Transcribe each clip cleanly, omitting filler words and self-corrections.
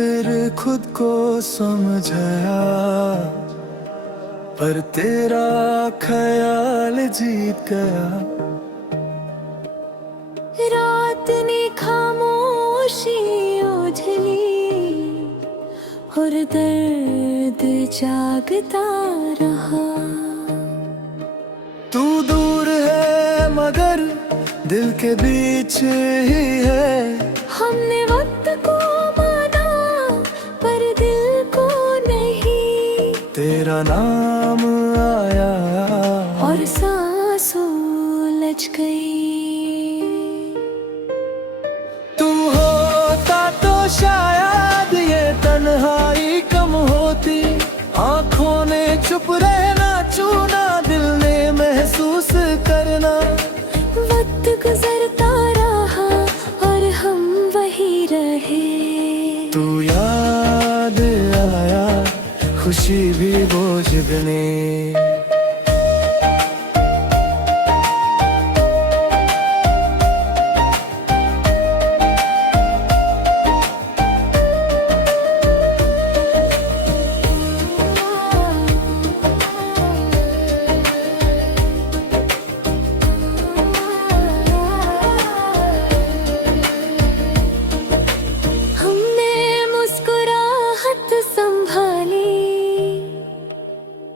फिर खुद को समझाया, पर तेरा ख्याल जीत गया। रात ने खामोशी ओझली और दर्द जागता रहा। तू दूर है मगर दिल के बीच ही है। हमने वक्त को माना पर दिल को नहीं। तेरा नाम आया और सांसों उलझ गई। तू होता तो शायद ये तन्हाई कम होती। आंखों ने चुप रहना चुना, दिल ने महसूस करना। वक्त गुजरता रहा और हम वही रहे। तू याद आया, खुशी भी बोझ बने।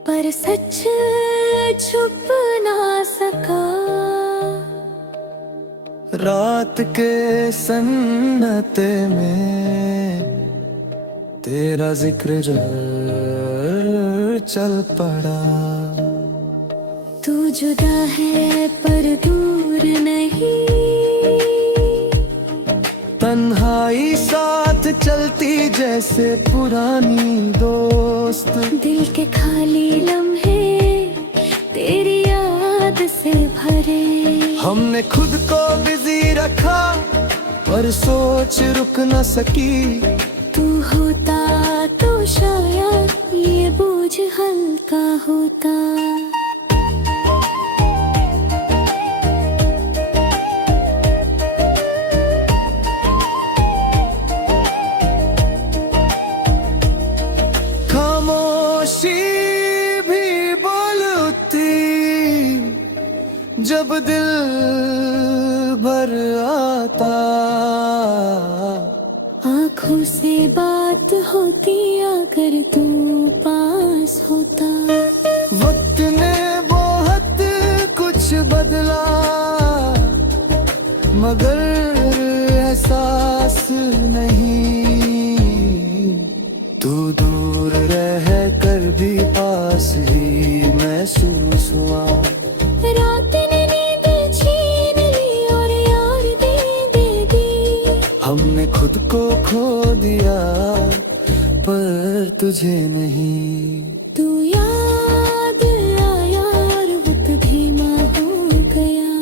पर सच छुप ना सका। रात के सन्नाटे में तेरा जिक्र चल पड़ा। तू जुदा है पर दूर नहीं। तन्हाई साथ चलती जैसे पुरानी दोस्त। दिल के खाली लम्हे तेरी याद से भरे। हमने खुद को बिजी रखा पर सोच रुक न सकी। तू होता तो शायद ये बोझ हल्का होता। जब दिल भर आता, आँखों से बात होती अगर तू पास होता। वक्त ने बहुत कुछ बदला मगर एहसास नहीं। तू दूर रह कर भी पास ही महसूस हुआ। रात ने नींद छीन ली और यार दे दी। हमने खुद को खो दिया पर तुझे नहीं। तू याद आया और वक्त धीमा हो गया।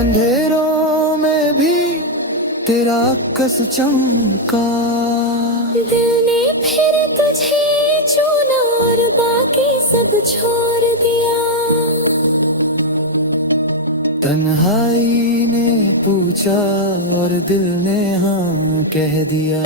अंधेरों में भी तेरा कस चमका। दिल ने फिर तुझे चुना और बाकी सब छोड़ दिया। तन्हाई ने पूछा और दिल ने हाँ कह दिया।